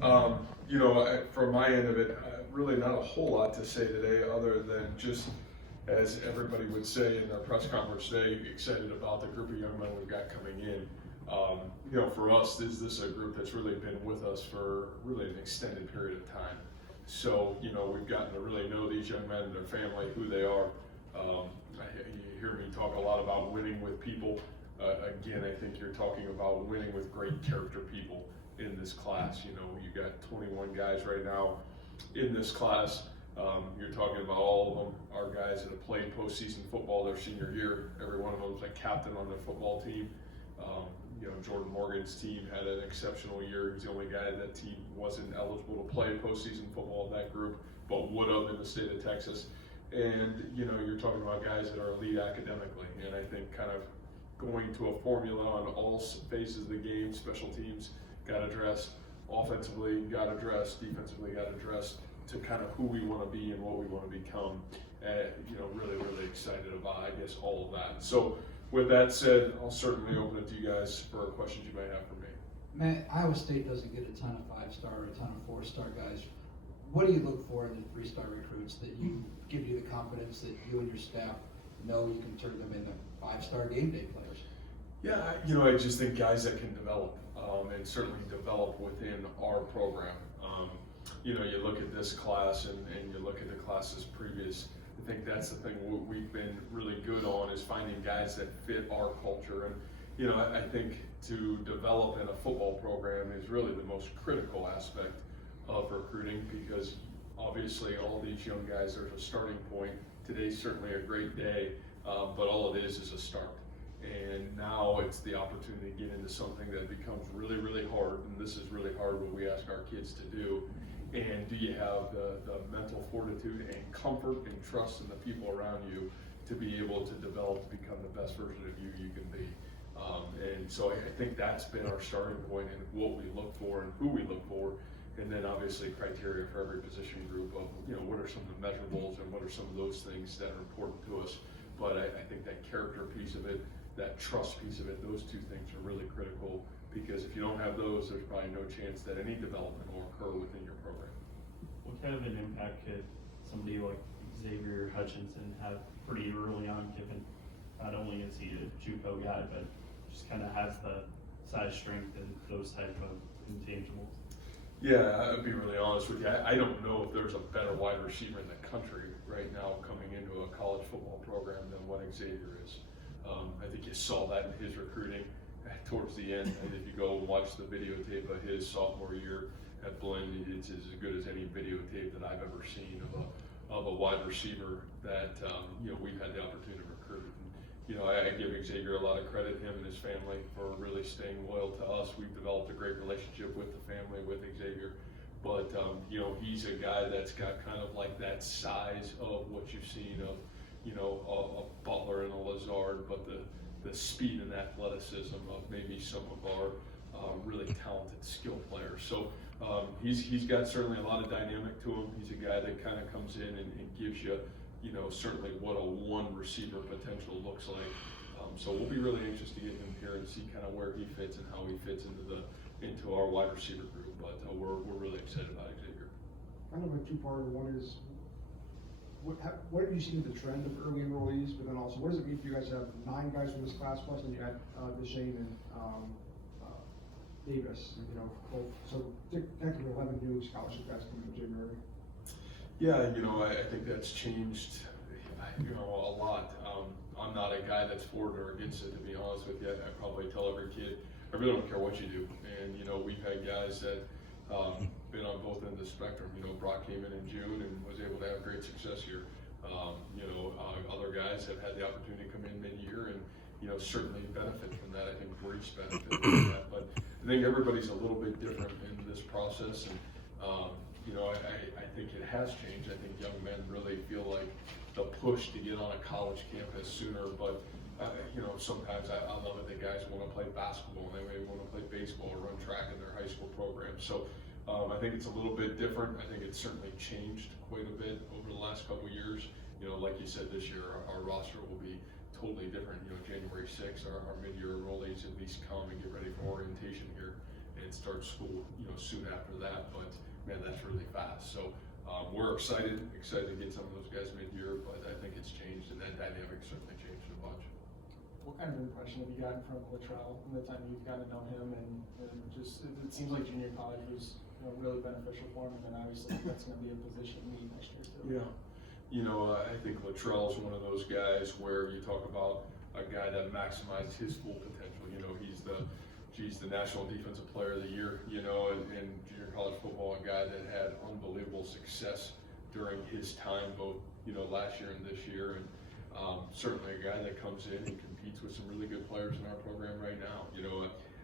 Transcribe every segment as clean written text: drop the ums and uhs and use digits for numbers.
From my end of it, really not a whole lot to say today other than just, as everybody would say in their press conference today, excited about the group of young men we've got coming in. For us, this is a group that's really been with us for really an extended period of time. So, we've gotten to really know these young men and their family, who they are. You hear me talk a lot about winning with people. Again, I think you're talking about winning with great character people in this class. You got 21 guys right now in this class. You're talking about all of them are guys that have played postseason football their senior year. Every one of them is a captain on their football team. Jordan Morgan's team had an exceptional year. He's the only guy that team wasn't eligible to play postseason football in that group, but would have in the state of Texas. And you're talking about guys that are elite academically, and I think kind of going to a formula on all phases of the game. Special teams got addressed, offensively got addressed, defensively got addressed, to kind of who we want to be and what we want to become. Really excited about, I guess, all of that. So with that said, I'll certainly open it to you guys for questions you might have for me. Matt, Iowa State doesn't get a ton of 5-star or a ton of 4-star guys. What do you look for in the 3-star recruits that you give you the confidence that you and your staff know you can turn them into 5-star game day players? Yeah, I just think guys that can develop, and certainly develop within our program. You look at this class and you look at the classes previous. I think that's the thing we've been really good on, is finding guys that fit our culture. And I think to develop in a football program is really the most critical aspect of recruiting, because obviously all these young guys, there's a starting point. Today's certainly a great day, but all it is a start. And now it's the opportunity to get into something that becomes really hard, and this is really hard what we ask our kids to do. And do you have the mental fortitude and comfort and trust in the people around you to be able to develop to become the best version of you can be? And so I think that's been our starting point, and what we look for and who we look for. And then obviously criteria for every position group of, what are some of the measurables and what are some of those things that are important to us. But I think that character piece of it, that trust piece of it, those two things are really critical, because if you don't have those, there's probably no chance that any development will occur within your program. What kind of an impact could somebody like Xavier Hutchinson have pretty early on, given not only is he a JUCO guy, but just kind of has the size, strength, and those type of intangibles? Yeah, I'll be really honest with you. I don't know if there's a better wide receiver in the country right now coming into a college football program than what Xavier is. I think you saw that in his recruiting towards the end. And if you go and watch the videotape of his sophomore year at Blinn, it's as good as any videotape that I've ever seen of a wide receiver that we've had the opportunity to recruit. And, I give Xavier a lot of credit, him and his family, for really staying loyal to us. We've developed a great relationship with the family, with Xavier. But he's a guy that's got kind of like that size of what you've seen of a Butler and a Lazard, but the speed and athleticism of maybe some of our really talented skill players. So he's got certainly a lot of dynamic to him. He's a guy that kind of comes in and gives you, certainly what a one receiver potential looks like. So we'll be really anxious to get him here and see kind of where he fits and how he fits into our wide receiver group. But we're really excited about Xavier. Kind of a two-parter. One is, what have you seen the trend of early enrollees, but then also what does it mean for you guys to have 9 guys from this class plus, and you had Deshane and Davis, both, so technically 11 new scholarship guys coming in January. Yeah, I think that's changed, a lot. I'm not a guy that's for it or against it, to be honest with you. I probably tell every kid, I really don't care what you do. And, we've had guys that been on both ends of the spectrum. Brock came in June and was able to have great success here. Other guys have had the opportunity to come in mid-year and, certainly benefit from that. I think Brees benefited from that. But I think everybody's a little bit different in this process. And, I think it has changed. I think young men really feel like the push to get on a college campus sooner, but sometimes I love it that guys want to play basketball and they may want to play baseball or run track in their high school program. So I think it's a little bit different. I think it's certainly changed quite a bit over the last couple of years. Like you said, this year our roster will be totally different. January 6th, our mid-year enrollees at least come and get ready for orientation here. and start school, soon after that. But man, that's really fast. So we're excited to get some of those guys mid-year, but I think it's changed, and that dynamic certainly changed a bunch. What kind of impression have you gotten from Latrell in the time you've gotten to know him, and just it seems like junior college was really beneficial for him, and then obviously that's going to be a position need next year too. Yeah, I think Latrell is one of those guys where you talk about a guy that maximized his full potential. He's the National Defensive Player of the Year, in junior college football, a guy that had unbelievable success during his time, both last year and this year, and certainly a guy that comes in and competes with some really good players in our program right now.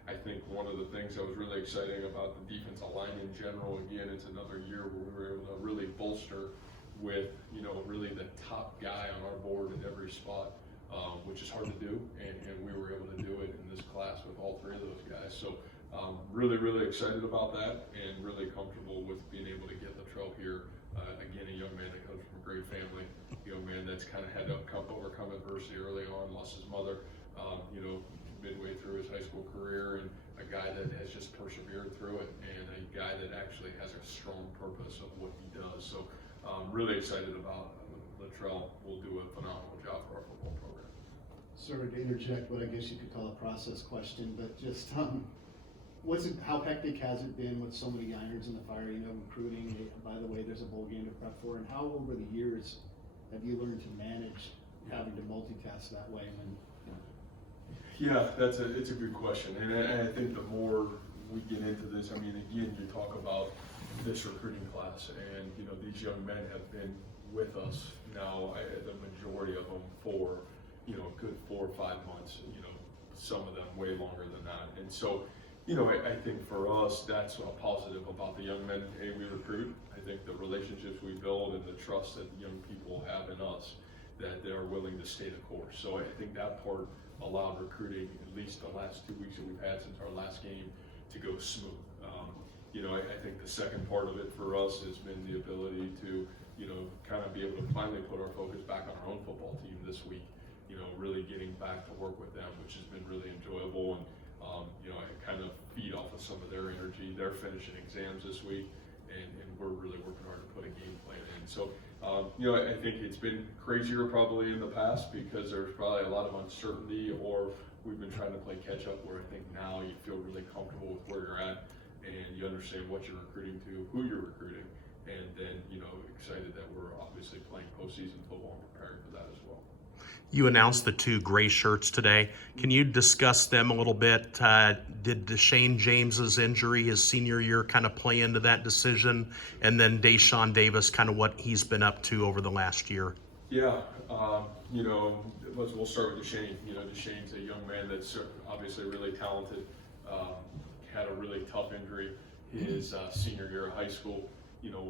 I think one of the things that was really exciting about the defensive line in general, again, it's another year where we were able to really bolster with, really the top guy on our board in every spot, which is hard to do, and we were able to do it in this class with all three of those guys. So really, really excited about that, and really comfortable with being able to get Latrell here. Again, a young man that comes from a great family, a young man that's kind of had to overcome adversity early on, lost his mother, midway through his high school career, and a guy that has just persevered through it, and a guy that actually has a strong purpose of what he does. So really excited about Latrell. Will do a phenomenal job for our football program. Sorry to interject what I guess you could call a process question, but just how hectic has it been with so many irons in the fire, recruiting? By the way, there's a bowl game to prep for, and how over the years have you learned to manage having to multitask that way? Yeah, it's a good question, and I think the more we get into this, again, you talk about this recruiting class, and these young men have been with us now, the majority of them for a good 4 or 5 months, some of them way longer than that. And so I think for us, that's a positive about the young men we recruit. I think the relationships we build and the trust that the young people have in us, that they're willing to stay the course. So I think that part allowed recruiting, at least the last 2 weeks that we've had since our last game, to go smooth. I think the second part of it for us has been the ability to, kind of be able to finally put our focus back on our own football team this week, really getting back to work with them, which has been really enjoyable. And, I kind of feed off of some of their energy. They're finishing exams this week, and we're really working hard to put a game plan in. So, I think it's been crazier probably in the past because there's probably a lot of uncertainty, or we've been trying to play catch up, where I think now you feel really comfortable with where you're at, and you understand what you're recruiting to, who you're recruiting, and then, excited that we're obviously playing postseason football and preparing for that as well. You announced the 2 gray shirts today. Can you discuss them a little bit? Did Deshaun James's injury his senior year kind of play into that decision? And then Deshaun Davis, kind of what he's been up to over the last year? Yeah, we'll start with Deshaun. Deshaun's a young man that's obviously really talented, had a really tough injury his senior year of high school.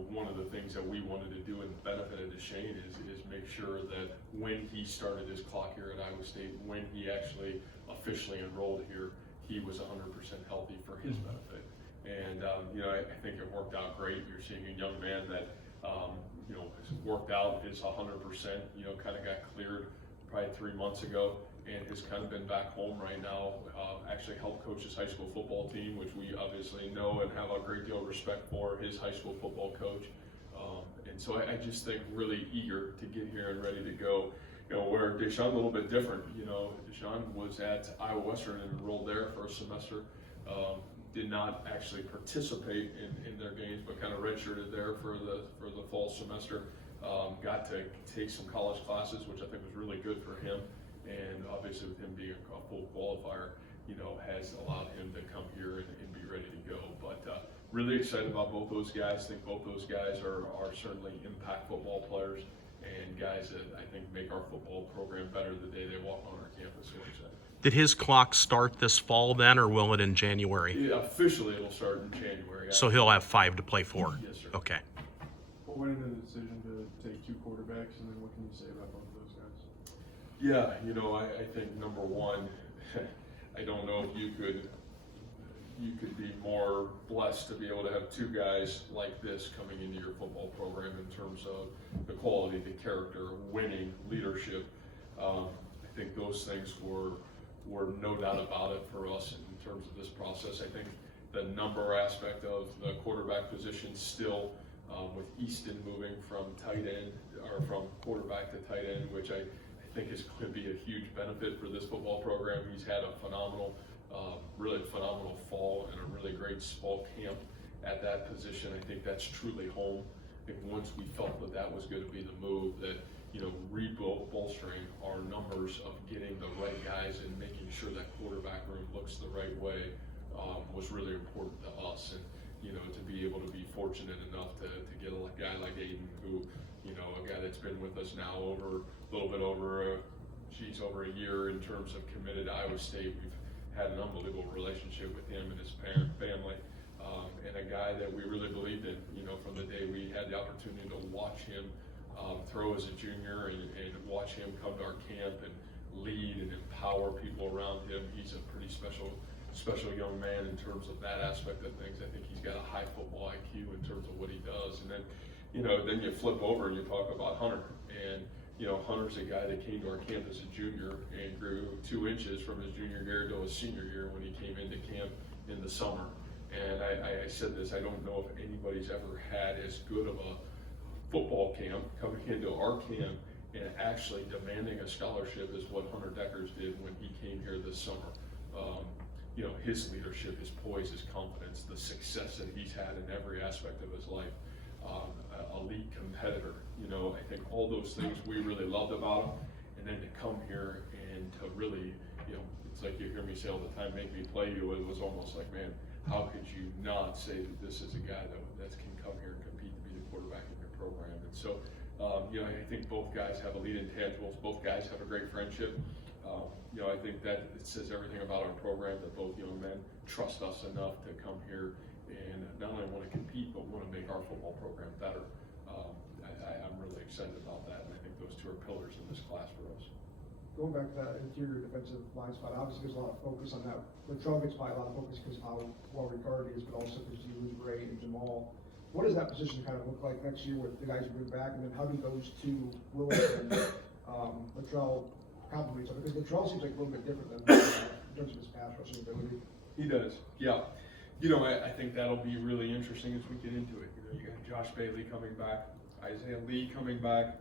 One of the things that we wanted to do in the benefit of Deshaun is make sure that when he started his clock here at Iowa State, when he actually officially enrolled here, he was 100% healthy for his benefit. And, I think it worked out great. You're seeing a young man that, has worked out, is 100%, kind of got cleared probably 3 months ago, and has kind of been back home right now, actually helped coach his high school football team, which we obviously know and have a great deal of respect for, his high school football coach. And so I just think really eager to get here and ready to go. Where Deshaun a little bit different, Deshaun was at Iowa Western and enrolled there for a semester. Did not actually participate in their games, but kind of redshirted there for the fall semester. Got to take some college classes, which I think was really good for him. And obviously with him being a full qualifier, has allowed him to come here and be ready to go. But really excited about both those guys. I think both those guys are certainly impact football players, and guys that I think make our football program better the day they walk on our campus. Did his clock start this fall then, or will it in January? Yeah, officially it'll start in January. So he'll have 5 to play for? Yes, sir. Okay. What went into the decision to take 2 quarterbacks, and then what can you say about both of those guys? Yeah, I think number one, I don't know if you could be more blessed to be able to have 2 guys like this coming into your football program in terms of the quality, the character, winning, leadership. I think those things were no doubt about it for us in terms of this process. I think the number aspect of the quarterback position still, with Easton moving from tight end, or from quarterback to tight end, which I think is going to be a huge benefit for this football program. He's had a phenomenal, really phenomenal fall and a really great fall camp at that position. I think that's truly home. I think once we felt that that was going to be the move, that, you know, bolstering our numbers of getting the right guys and making sure that quarterback room looks the right way, was really important to us. And, you know, to be able to be fortunate enough to get a guy like Aiden, who, you know, a guy that's been with us now over a little bit over over a year in terms of committed to Iowa State. We've had an unbelievable relationship with him and his family, and a guy that we really believed in, you know, from the day we had the opportunity to watch him throw as a junior and watch him come to our camp and lead and empower people around him. He's a pretty special young man in terms of that aspect of things. I think he's got a high football IQ in terms of what he does. And then, you know, then you flip over and you talk about Hunter. And, you know, Hunter's a guy that came to our camp as a junior and grew 2 inches from his junior year to his senior year when he came into camp in the summer. And I said this, I don't know if anybody's ever had as good of a football camp coming into our camp and actually demanding a scholarship as what Hunter Deckers did when he came here this summer. You know, his leadership, his poise, his confidence, the success that he's had in every aspect of his life, elite competitor. You know, I think all those things we really loved about him. And then to come here and to really, you know, it's like you hear me say all the time, make me play you. It was almost like, man, how could you not say that this is a guy that can come here and compete to be the quarterback in your program? And so, you know, I think both guys have elite intangibles. Both guys have a great friendship. You know, I think that it says everything about our program, that both young men trust us enough to come here and not only want to compete, but want to make our football program better. I'm really excited about that, and I think those two are pillars in this class for us. Going back to that interior defensive line spot, obviously there's a lot of focus on that. Latrell gets probably a lot of focus because of how well regarded he is, but also because you lose Ray and Jamal. What does that position kind of look like next year with the guys who bring back, and then how do those two, Willis and Latrell, complement each other? Because Latrell seems like a little bit different than in terms of his pass rushing ability. He does, yeah. You know, I think that'll be really interesting as we get into it. You know, you got Josh Bailey coming back, Isaiah Lee coming back.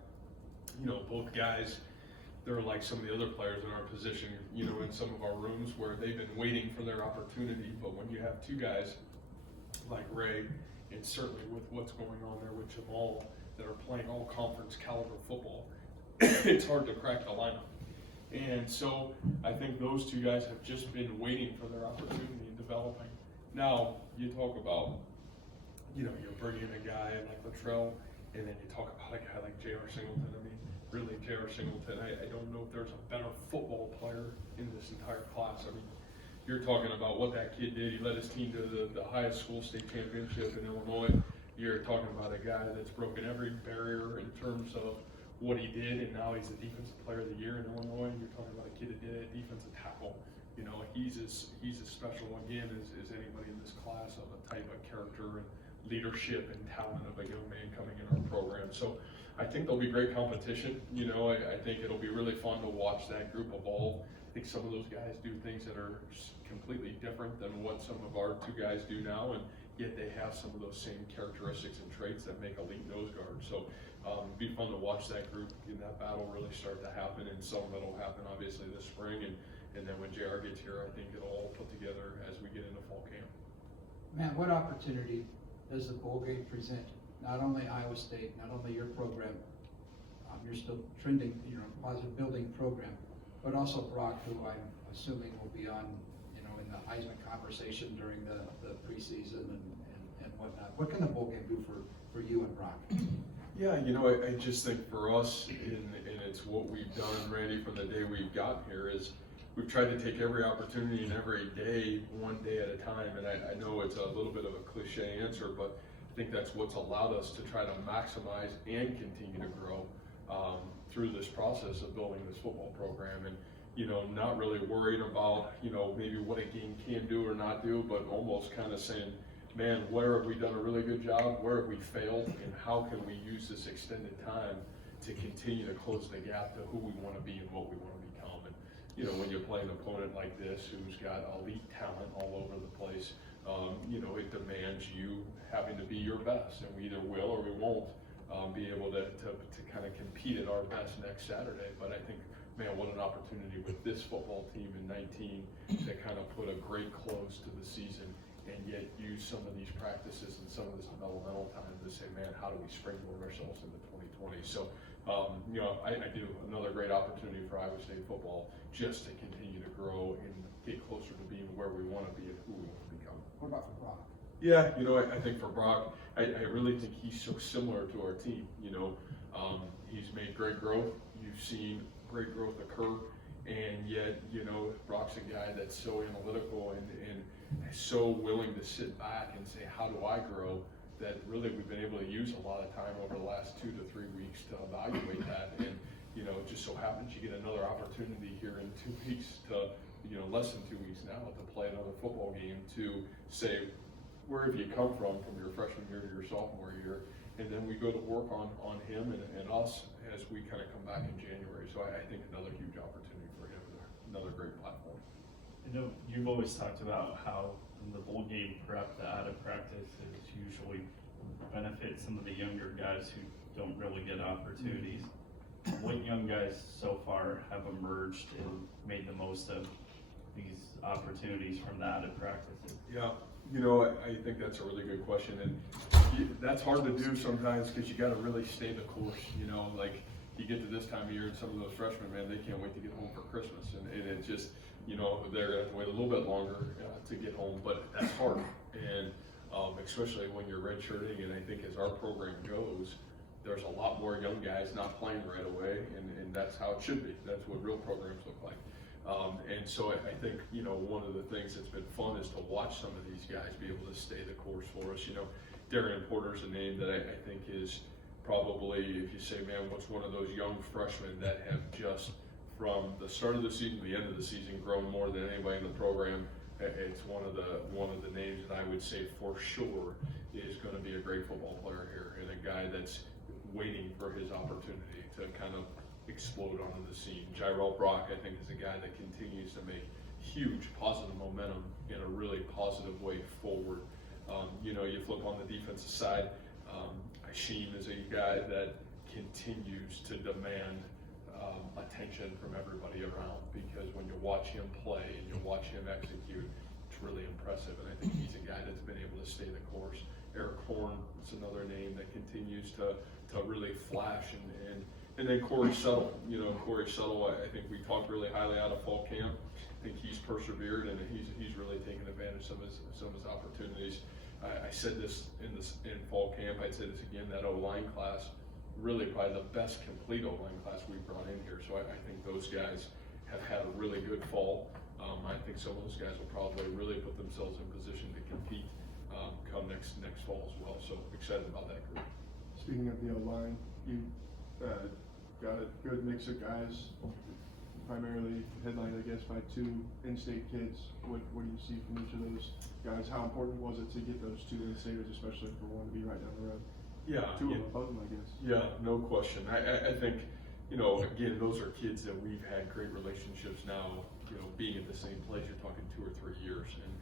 You know, both guys, they're like some of the other players in our position, you know, in some of our rooms where they've been waiting for their opportunity. But when you have two guys like Ray, and certainly with what's going on there with Jamal, that are playing all conference caliber football, it's hard to crack the lineup. And so I think those two guys have just been waiting for their opportunity and developing. Now, you talk about, you know, you bring in a guy like Latrell, and then you talk about a guy like J.R. Singleton. I mean, really, J.R. Singleton, I don't know if there's a better football player in this entire class. I mean, you're talking about what that kid did. He led his team to the highest school state championship in Illinois. You're talking about a guy that's broken every barrier in terms of what he did, and now he's the defensive player of the year in Illinois. You're talking about a kid that did a defensive tackle. You know, he's as special again as anybody in this class of a type of character and leadership and talent of a young man coming in our program. So I think there'll be great competition. You know, I think it'll be really fun to watch that group evolve. I think some of those guys do things that are completely different than what some of our two guys do now, and yet they have some of those same characteristics and traits that make elite nose guards. So it'll be fun to watch that group and that battle really start to happen, and some of it'll happen obviously this spring, and then when JR gets here, I think it'll all put together as we get into fall camp. Matt, what opportunity does the bowl game present, not only Iowa State, not only your program, you're still trending, you know, positive building program, but also Brock, who I'm assuming will be on, you know, in the Heisman conversation during the preseason and whatnot. What can the bowl game do for you and Brock? Yeah, you know, I just think for us, and it's what we've done, Randy, from the day we've gotten here, is we've tried to take every opportunity and every day, one day at a time. And I know it's a little bit of a cliche answer, but I think that's what's allowed us to try to maximize and continue to grow through this process of building this football program. And, you know, not really worried about, you know, maybe what a game can do or not do, but almost kind of saying, man, where have we done a really good job? Where have we failed? And how can we use this extended time to continue to close the gap to who we want to be and what we want to become? And, you know, when you play an opponent like this who's got elite talent all over the place, you know, it demands you having to be your best, and we either will or we won't be able to kind of compete at our best next Saturday. But I think, man, what an opportunity with this football team in 19 to kind of put a great close to the season, and yet use some of these practices and some of this developmental time to say, man, how do we springboard ourselves into 2020? So, you know, I do another great opportunity for Iowa State football just to continue to grow and get closer to being where we want to be and who we want to become. What about for Brock? Yeah, you know, I think for Brock, I really think he's so similar to our team. You know, he's made great growth. You've seen great growth occur, and yet, you know, Brock's a guy that's so analytical and so willing to sit back and say, how do I grow? That really we've been able to use a lot of time over the last 2 to 3 weeks to evaluate that. And, you know, it just so happens you get another opportunity here in 2 weeks to, you know, less than 2 weeks now, to play another football game to say, where have you come from your freshman year to your sophomore year? And then we go to work on him and us as we kind of come back in January. So I think another huge opportunity for him, another great platform. I know you've always talked about how in the bowl game prep, the out of practice is usually benefit some of the younger guys who don't really get opportunities. What young guys so far have emerged and made the most of these opportunities from the out of practices? Yeah, you know, I think that's a really good question, and that's hard to do sometimes because you got to really stay the course. You know, like you get to this time of year, and some of those freshmen, man, they can't wait to get home for Christmas, and it's just, you know, they're gonna have to wait a little bit longer to get home, but that's hard, and especially when you're redshirting. And I think as our program goes, there's a lot more young guys not playing right away, and that's how it should be. That's what real programs look like. And so I think, you know, one of the things that's been fun is to watch some of these guys be able to stay the course for us. You know, Darian Porter's a name that I think is probably, if you say, man, what's one of those young freshmen that have just, from the start of the season to the end of the season, grown more than anybody in the program. It's one of the names that I would say for sure is going to be a great football player here, and a guy that's waiting for his opportunity to kind of explode onto the scene. Jyrell Brock, I think, is a guy that continues to make huge positive momentum in a really positive way forward. You know, you flip on the defensive side, Asheen is a guy that continues to demand attention from everybody around, because when you watch him play and you watch him execute, it's really impressive. And I think he's a guy that's been able to stay the course. Eric Horn is another name that continues to really flash, and then Corey Settle. You know, Corey Settle, I think we talked really highly out of fall camp. I think he's persevered, and he's really taken advantage of some of his opportunities. I said this in fall camp. I'd say this again. That O-line class, really probably the best complete O-line class we've brought in here. So I think those guys have had a really good fall. I think some of those guys will probably really put themselves in position to compete come next fall as well. So excited about that group. Speaking of the O-line, you got a good mix of guys, primarily headlined, I guess, by 2 in-state kids. What do you see from each of those guys? How important was it to get those 2 in-staters, especially for one to be right down the road? Yeah. 2 of them, both of them, I guess. Yeah, no question. I think, you know, again, those are kids that we've had great relationships now, you know, being at the same place, you're talking 2 or 3 years. And,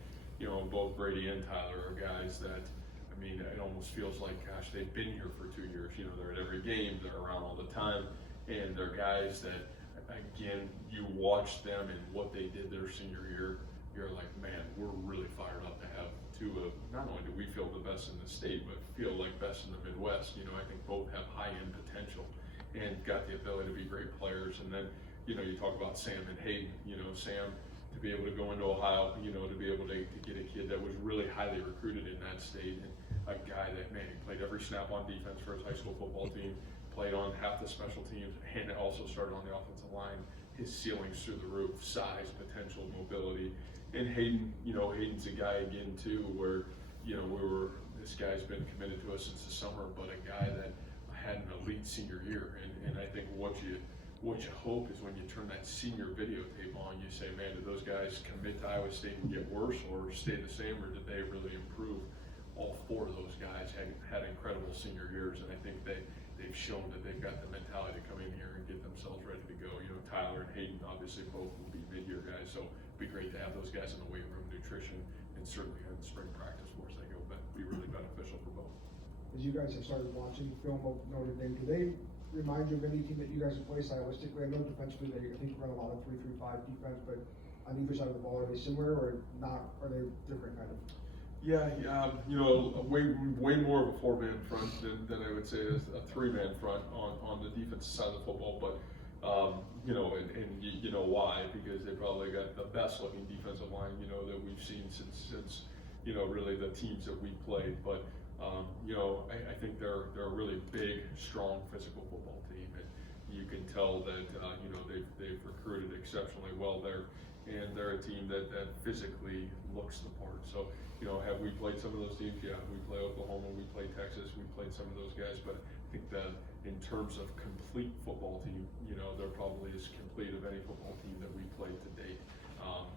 you know, both Brady and Tyler are guys that, I mean, it almost feels like, gosh, they've been here for 2 years. You know, they're at every game, they're around all the time, and they're guys that, again, you watch them and what they did their senior year, you're like, man, we're really fired up to have 2 of, not only do we feel the best in the state, but feel like best in the Midwest. You know, I think both have high-end potential and got the ability to be great players. And then, you know, you talk about Sam and Hayden. You know, Sam, to be able to go into Ohio, you know, to be able to get a kid that was really highly recruited in that state, and a guy that, man, he played every snap on defense for his high school football team, played on half the special teams, and also started on the offensive line. His ceiling's through the roof, size, potential, mobility. And Hayden, you know, Hayden's a guy again too, where, you know, this guy's been committed to us since the summer, but a guy that had an elite senior year. And I think what you hope is when you turn that senior videotape on, you say, man, did those guys commit to Iowa State and get worse, or stay the same, or did they really improve? All 4 of those guys had incredible senior years, and I think they've shown that they've got the mentality to come in here and get themselves ready to go. You know, Tyler and Hayden obviously both will be mid-year guys, so it'd be great to have those guys in the weight room, nutrition, and and certainly in spring practice for us, I think it'll be really beneficial for both. As you guys have started watching film of Notre Dame, do they remind you of any team that you guys have played stylistically? I know defensively they, I think, run a lot of 3-3-5 defense, but on either side of the ball, are they similar or not? Are they different kind of? Yeah, you know, way more of a 4-man front than I would say is a 3-man front on the defensive side of the football. But you know, and you know why? Because they probably got the best looking defensive line, you know, that we've seen since you know, really the teams that we played. But you know, I think they're a really big, strong, physical football team, and you can tell that you know, they've recruited exceptionally well there, and they're a team that physically looks the part. So, you know, have we played some of those teams? Yeah, we play Oklahoma, we played Texas, we played some of those guys, but I think that in terms of complete football team, you know, they're probably as complete of any football team that we played to date.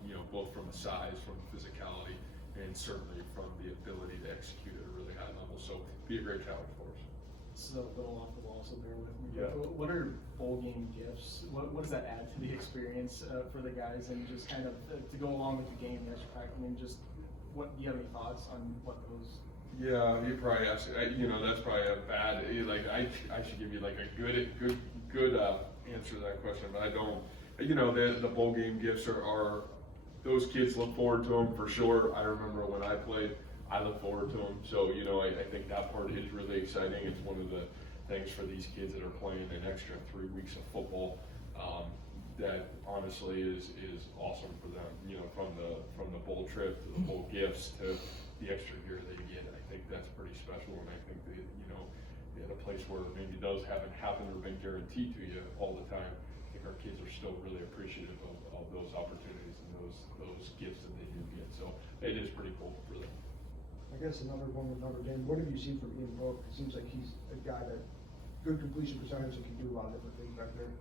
You know, both from the size, from physicality, and certainly from the ability to execute at a really high level. So, be a great challenge for us. This is a little off the wall, so bear with me. Yeah. What are bowl game gifts? What does that add to the experience for the guys, and just kind of to go along with the game? I mean, just what do you have any thoughts on what those? Yeah, you probably asked. You know, that's probably a bad. Like, I should give you like a good answer to that question, but I don't. You know, the bowl game gifts are those kids look forward to them for sure. I remember when I played, I look forward to them. So, you know, I think that part is really exciting. It's one of the things for these kids that are playing an extra 3 weeks of football. That honestly is awesome for them. You know, from the bowl trip to the bowl gifts to the extra gear they get. I think that's pretty special, and I think that, you know, at a place where maybe those haven't happened or been guaranteed to you all the time, I think our kids are still really appreciative of those opportunities and those gifts that they do get. So it is pretty cool for them. I guess another one with Notre Dame. What have you seen from Ian Book? It seems like he's a guy that good completion percentage and can do a lot of different things back there.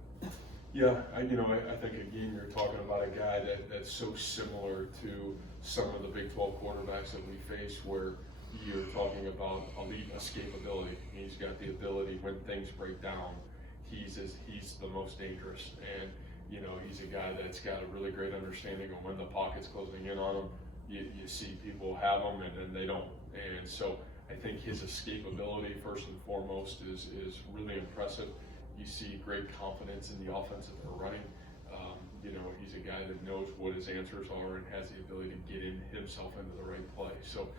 Yeah, I think again you're talking about a guy that's so similar to some of the Big 12 quarterbacks that we face, where you're talking about elite escapability. He's got the ability when things break down, he's the most dangerous, and you know, he's a guy that's got a really great understanding of when the pocket's closing in on him. You see people have them and then they don't, and so I think his escapability first and foremost is really impressive. You see great confidence in the offense that they're running. You know, he's a guy that knows what his answers are and has the ability to get himself into the right play. So,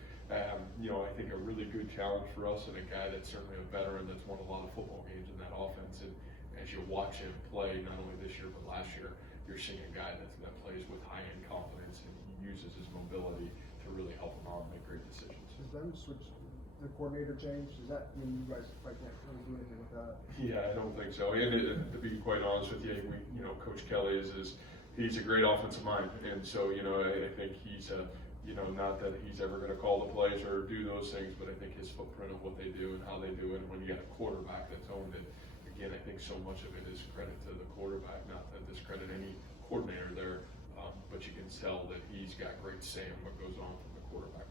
you know, I think a really good challenge for us, and a guy that's certainly a veteran that's won a lot of football games in that offense. And as you watch him play, not only this year but last year, you're seeing a guy that plays with high-end confidence, and he uses his mobility to really help him out and make great decisions. Has them switch the coordinator changed? Does that mean you guys like can't really do anything with that? Yeah, I don't think so. And to be quite honest with you, you know, Coach Kelly he's a great offensive mind, and so, you know, I think he's you know, not that he's ever going to call the plays or do those things, but I think his footprint of what they do and how they do it, and when you got a quarterback that's owned it, again, I think so much of it is credit to the quarterback, not to discredit any coordinator there, but you can tell that he's got great say in what goes on from the quarterback